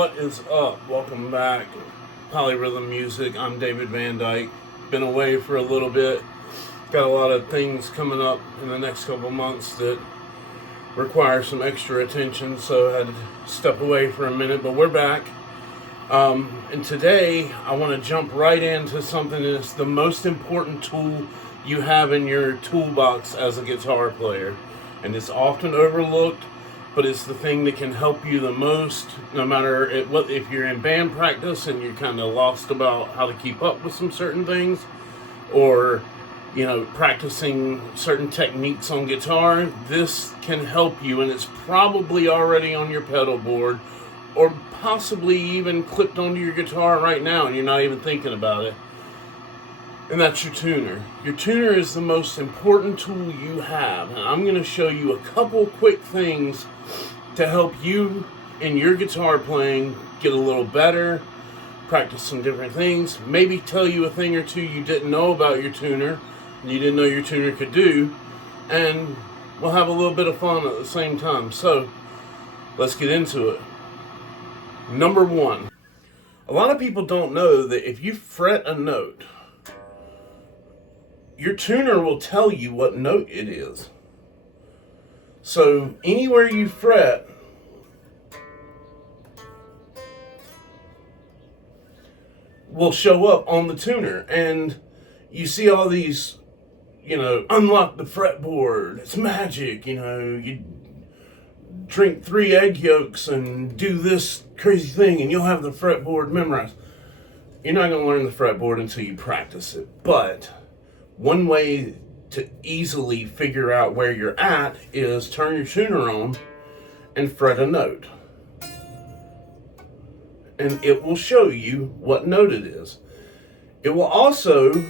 What is up? Welcome back. Polyrhythm Music. I'm David Van Dyke. Been away for a little bit. Got a lot of things coming up in the next couple months that require some extra attention, so I had to step away for a minute, but we're back. And today I want to jump right into something that's the most important tool you have in your toolbox as a guitar player. And it's often overlooked, but it's the thing that can help you the most, no matter if you're in band practice and you're kind of lost about how to keep up with some certain things, or practicing certain techniques on guitar. This can help you, and it's probably already on your pedal board or possibly even clipped onto your guitar right now and you're not even thinking about it. And that's your tuner. Your tuner is the most important tool you have, and I'm going to show you a couple quick things to help you in your guitar playing get a little better, practice some different things, maybe tell you a thing or two you didn't know about your tuner, and you didn't know your tuner could do, and we'll have a little bit of fun at the same time. So, let's get into it. Number one, a lot of people don't know that if you fret a note, your tuner will tell you what note it is. So anywhere you fret, will show up on the tuner. And you see all these, unlock the fretboard, it's magic, you drink 3 egg yolks and do this crazy thing and you'll have the fretboard memorized. You're not going to learn the fretboard until you practice it. But one way to easily figure out where you're at is turn your tuner on and fret a note. And it will show you what note it is. It will also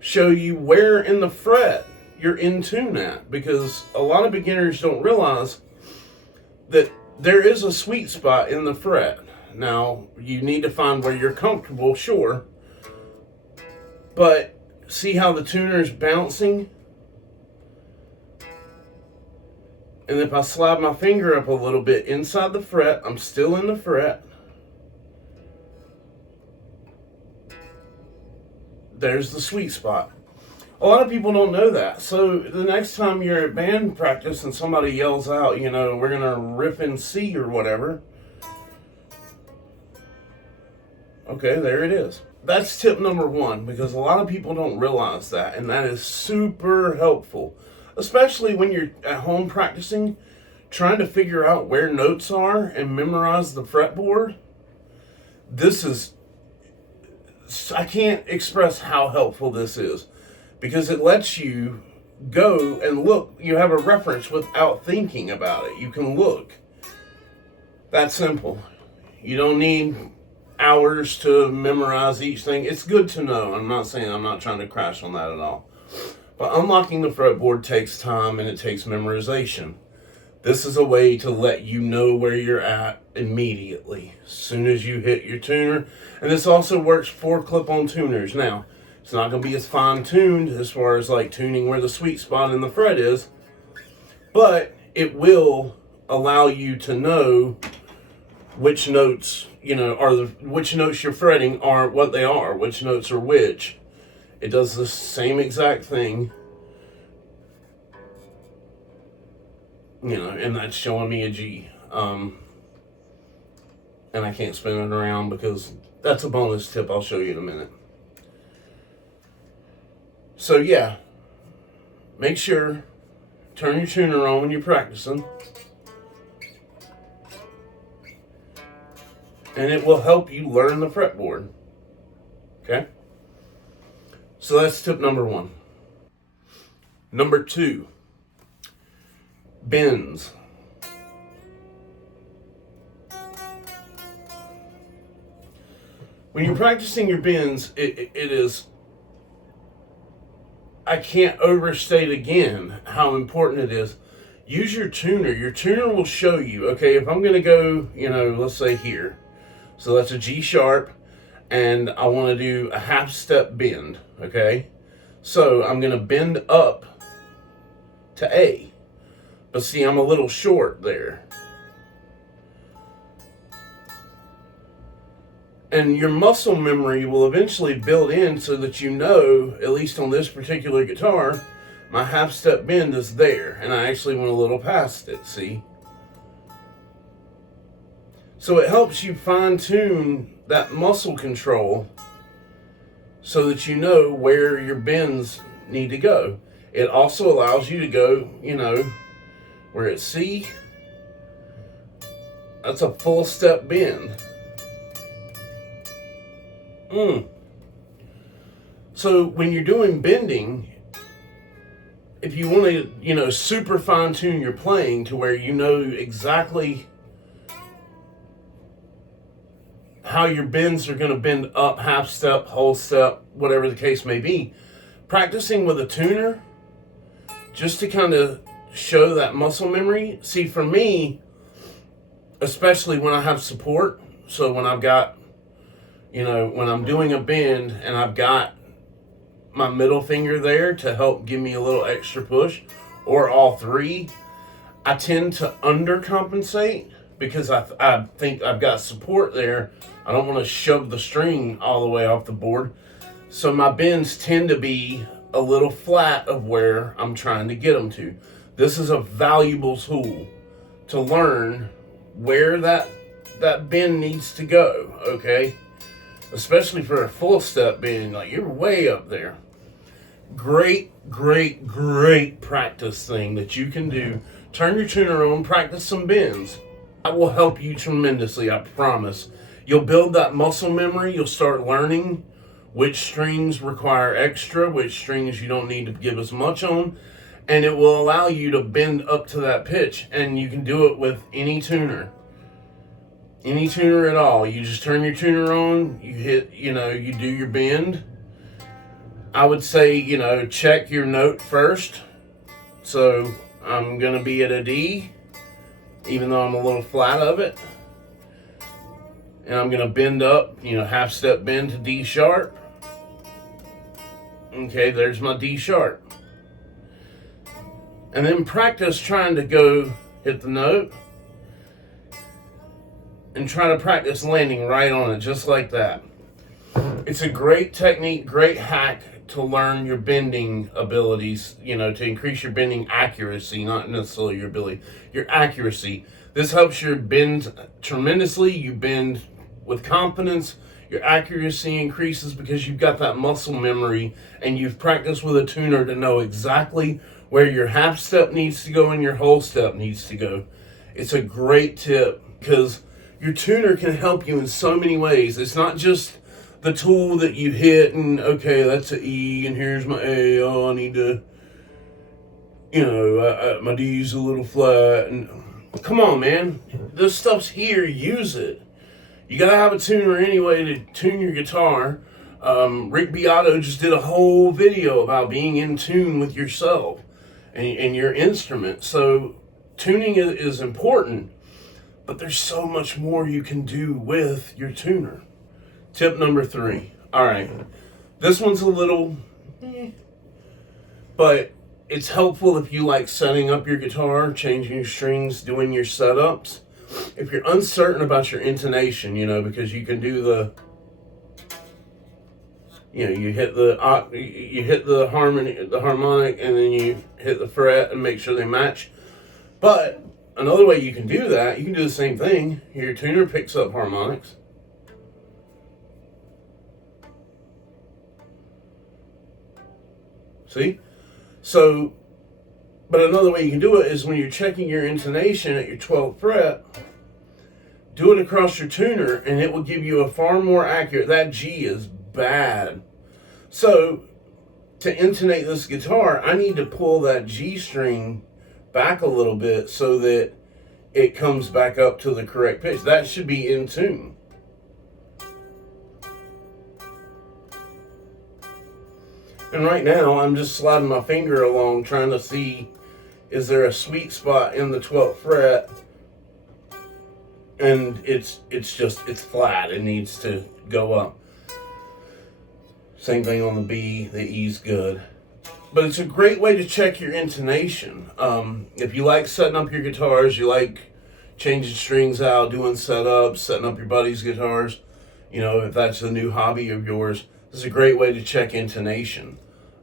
show you where in the fret you're in tune at, because a lot of beginners don't realize that there is a sweet spot in the fret. Now, you need to find where you're comfortable, sure, but see how the tuner is bouncing? And if I slide my finger up a little bit inside the fret, I'm still in the fret. There's the sweet spot. A lot of people don't know that. So the next time you're at band practice and somebody yells out, we're going to riff in C or whatever. Okay, there it is. That's tip number one, because a lot of people don't realize that, and that is super helpful. Especially when you're at home practicing, trying to figure out where notes are and memorize the fretboard. I can't express how helpful this is, because it lets you go and look. You have a reference without thinking about it. You can look. That simple. You don't need hours to memorize each thing. It's good to know. I'm not trying to crash on that at all. But unlocking the fretboard takes time and it takes memorization. This is a way to let you know where you're at immediately, as soon as you hit your tuner. And this also works for clip-on tuners. Now, it's not going to be as fine-tuned as far as like tuning where the sweet spot in the fret is, but it will allow you to know which notes, which notes you're fretting are what they are, which notes are which. It does the same exact thing, and that's showing me a G. And I can't spin it around because that's a bonus tip I'll show you in a minute. So yeah, make sure, turn your tuner on when you're practicing. And it will help you learn the fretboard. Okay? So that's tip number one. Number two, bends. When you're practicing your bends, it is, I can't overstate again how important it is. Use your tuner. Your tuner will show you, okay, if I'm going to go, let's say here. So that's a G sharp, and I want to do a half step bend, okay? So I'm going to bend up to A. But see, I'm a little short there. And your muscle memory will eventually build in so that you know, at least on this particular guitar, my half step bend is there. And I actually went a little past it, see? So it helps you fine tune that muscle control so that you know where your bends need to go. It also allows you to go, you know, where it's C, that's a full step bend. So when you're doing bending, if you want to, you know, super fine tune your playing to where you know exactly how your bends are going to bend up, half step, whole step, whatever the case may be, practicing with a tuner just to kind of show that muscle memory. See, for me, especially when I have support, so when I've got, you know, when I'm doing a bend and I've got my middle finger there to help give me a little extra push, or all three, I tend to undercompensate because I think I've got support there. I don't want to shove the string all the way off the board. So my bends tend to be a little flat of where I'm trying to get them to. This is a valuable tool to learn where that bend needs to go, okay? Especially for a full step bend, like you're way up there. Great practice thing that you can do. Turn your tuner on, practice some bends. That will help you tremendously, I promise. You'll build that muscle memory. You'll start learning which strings require extra, which strings you don't need to give as much on, and it will allow you to bend up to that pitch. And you can do it with any tuner. Any tuner at all. You just turn your tuner on, you hit, you know, you do your bend. I would say, you know, check your note first. So I'm going to be at a D, even though I'm a little flat of it. And I'm going to bend up, you know, half step bend to D sharp. Okay, there's my D sharp. And then practice trying to go hit the note. And try to practice landing right on it, just like that. It's a great technique, great hack to learn your bending abilities, you know, to increase your bending accuracy, not necessarily your ability, your accuracy. This helps your bend tremendously. You bend with confidence. Your accuracy increases because you've got that muscle memory and you've practiced with a tuner to know exactly where your half step needs to go and your whole step needs to go. It's a great tip because your tuner can help you in so many ways. It's not just the tool that you hit and, okay, that's an E and here's my A. Oh, I need to, you know, my D's a little flat. And come on, man. This stuff's here. Use it. You got to have a tuner anyway to tune your guitar. Rick Beato just did a whole video about being in tune with yourself and your instrument. So tuning is important. But there's so much more you can do with your tuner. Tip number 3. All right. This one's a little, but it's helpful if you like setting up your guitar, changing your strings, doing your setups. If you're uncertain about your intonation, you know, because you can do the, you know, you hit the harmonic, and then you hit the fret and make sure they match. But another way you can do that, you can do the same thing. Your tuner picks up harmonics. See? So, but another way you can do it is when you're checking your intonation at your 12th fret, do it across your tuner and it will give you a far more accurate, that G is bad. So, to intonate this guitar, I need to pull that G string back a little bit so that it comes back up to the correct pitch. That should be in tune. And right now, I'm just sliding my finger along trying to see, is there a sweet spot in the 12th fret? And it's flat. It needs to go up. Same thing on the B. The E's good. But it's a great way to check your intonation. If you like setting up your guitars, you like changing strings out, doing setups, setting up your buddies' guitars, You know, if that's a new hobby of yours, this is a great way to check intonation.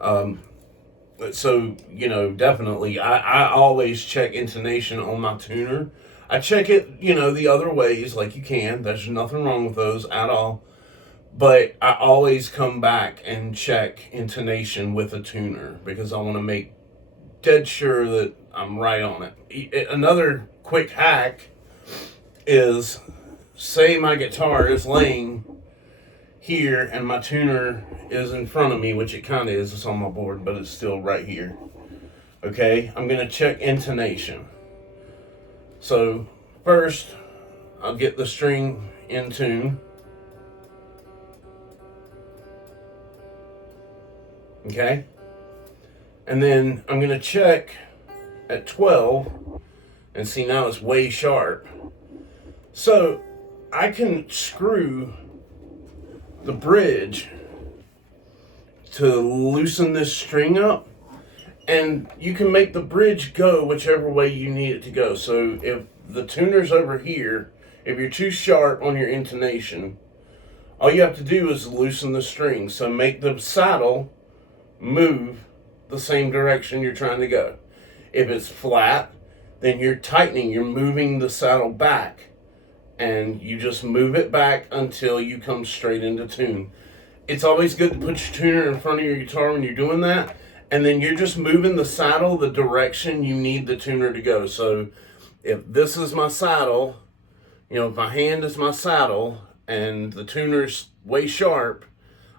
So, you know, definitely, I always check intonation on my tuner. I check it, you know, the other ways like you can. There's nothing wrong with those at all. But I always come back and check intonation with a tuner because I want to make dead sure that I'm right on it. Another quick hack is, say my guitar is laying here and my tuner is in front of me, which it kind of is. It's on my board, but it's still right here. Okay, I'm going to check intonation. So first, I'll get the string in tune. Okay, and then I'm going to check at 12 and see now it's way sharp. So I can screw the bridge to loosen this string up, and you can make the bridge go whichever way you need it to go. So if the tuner's over here, if you're too sharp on your intonation, all you have to do is loosen the string. So make the saddle move the same direction you're trying to go. If it's flat, then you're tightening, you're moving the saddle back, and you just move it back until you come straight into tune. It's always good to put your tuner in front of your guitar when you're doing that, and then you're just moving the saddle the direction you need the tuner to go. So if this is my saddle, you know, if my hand is my saddle and the tuner's way sharp,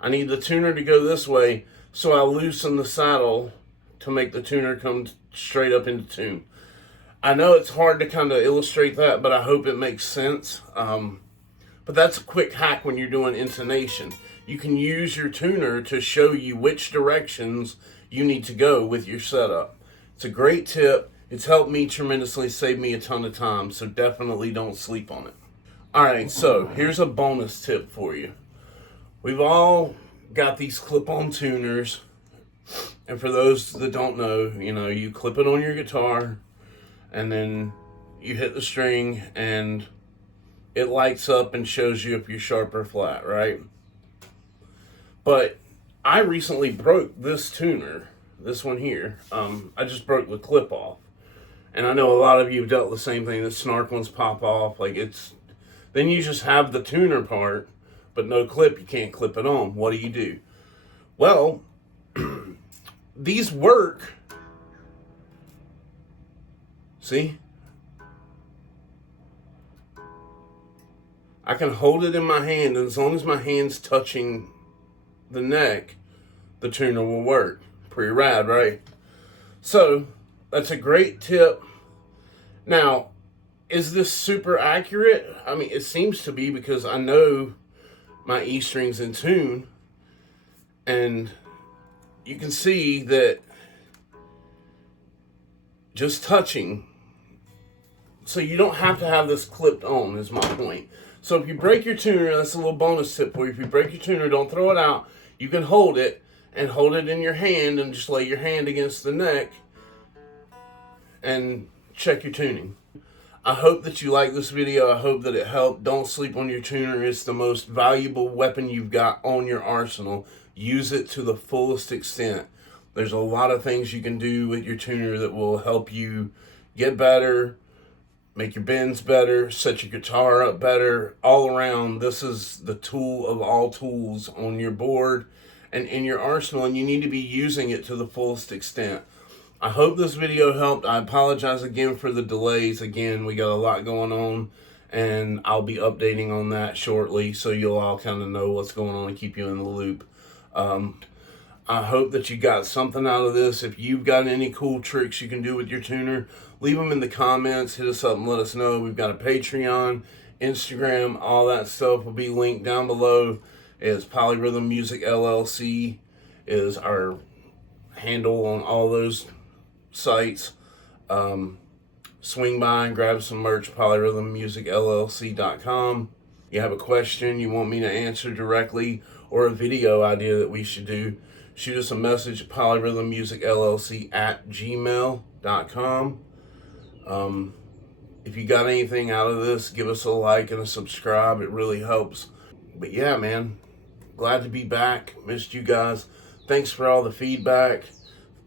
I need the tuner to go this way, so I loosen the saddle to make the tuner come straight up into tune. I know it's hard to kind of illustrate that, but I hope it makes sense. But that's a quick hack when you're doing intonation. You can use your tuner to show you which directions you need to go with your setup. It's a great tip. It's helped me tremendously, saved me a ton of time, so definitely don't sleep on it. All right, so here's a bonus tip for you. We've all got these clip-on tuners, and for those that don't know, you know, you clip it on your guitar, and then you hit the string, and it lights up and shows you if you're sharp or flat, right? But I recently broke this tuner, this one here. I just broke the clip off. And I know a lot of you have dealt with the same thing. The snark ones pop off. Like then you just have the tuner part, but no clip. You can't clip it on. What do? Well, these work. See? I can hold it in my hand, and as long as my hand's touching the neck, the tuner will work. Pretty rad, right? So that's a great tip. Now, is this super accurate? I mean, it seems to be, because I know my E string's in tune, and you can see that just touching. So you don't have to have this clipped on, is my point. So if you break your tuner, that's a little bonus tip for you. If you break your tuner, don't throw it out. You can hold it, and hold it in your hand, and just lay your hand against the neck and check your tuning. I hope that you like this video. I hope that it helped. Don't sleep on your tuner. It's the most valuable weapon you've got on your arsenal. Use it to the fullest extent. There's a lot of things you can do with your tuner that will help you get better, make your bends better, set your guitar up better. All around, this is the tool of all tools on your board and in your arsenal, and you need to be using it to the fullest extent. I hope this video helped. I apologize again for the delays. Again, we got a lot going on, and I'll be updating on that shortly, so you'll all kind of know what's going on and keep you in the loop. I hope that you got something out of this. If you've got any cool tricks you can do with your tuner, leave them in the comments. Hit us up and let us know. We've got a Patreon, Instagram, all that stuff will be linked down below. Is polyrhythmmusicllc is our handle on all those sites. Swing by and grab some merch, polyrhythmmusicllc.com. You have a question you want me to answer directly, or a video idea that we should do, shoot us a message at polyrhythmmusicllc@gmail.com. If you got anything out of this, give us a like and a subscribe. It really helps But yeah, man, glad to be back. Missed you guys. Thanks for all the feedback.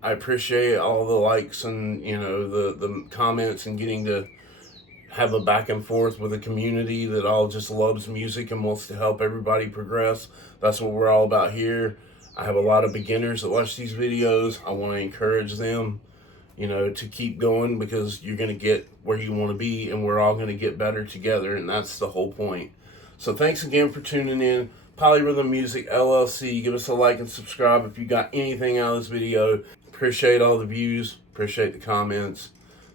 I appreciate all the likes and, you know, the comments, and getting to have a back and forth with a community that all just loves music and wants to help everybody progress. That's what we're all about here. I have a lot of beginners that watch these videos. I want to encourage them, you know, to keep going, because you're going to get where you want to be, and we're all going to get better together, and that's the whole point. So thanks again for tuning in. Polyrhythm Music LLC. Give us a like and subscribe if you got anything out of this video. Appreciate all the views. Appreciate the comments.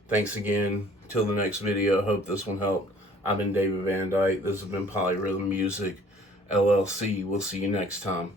Thanks again. Till the next video. Hope this one helped. I've been David Van Dyke. This has been Polyrhythm Music LLC. We'll see you next time.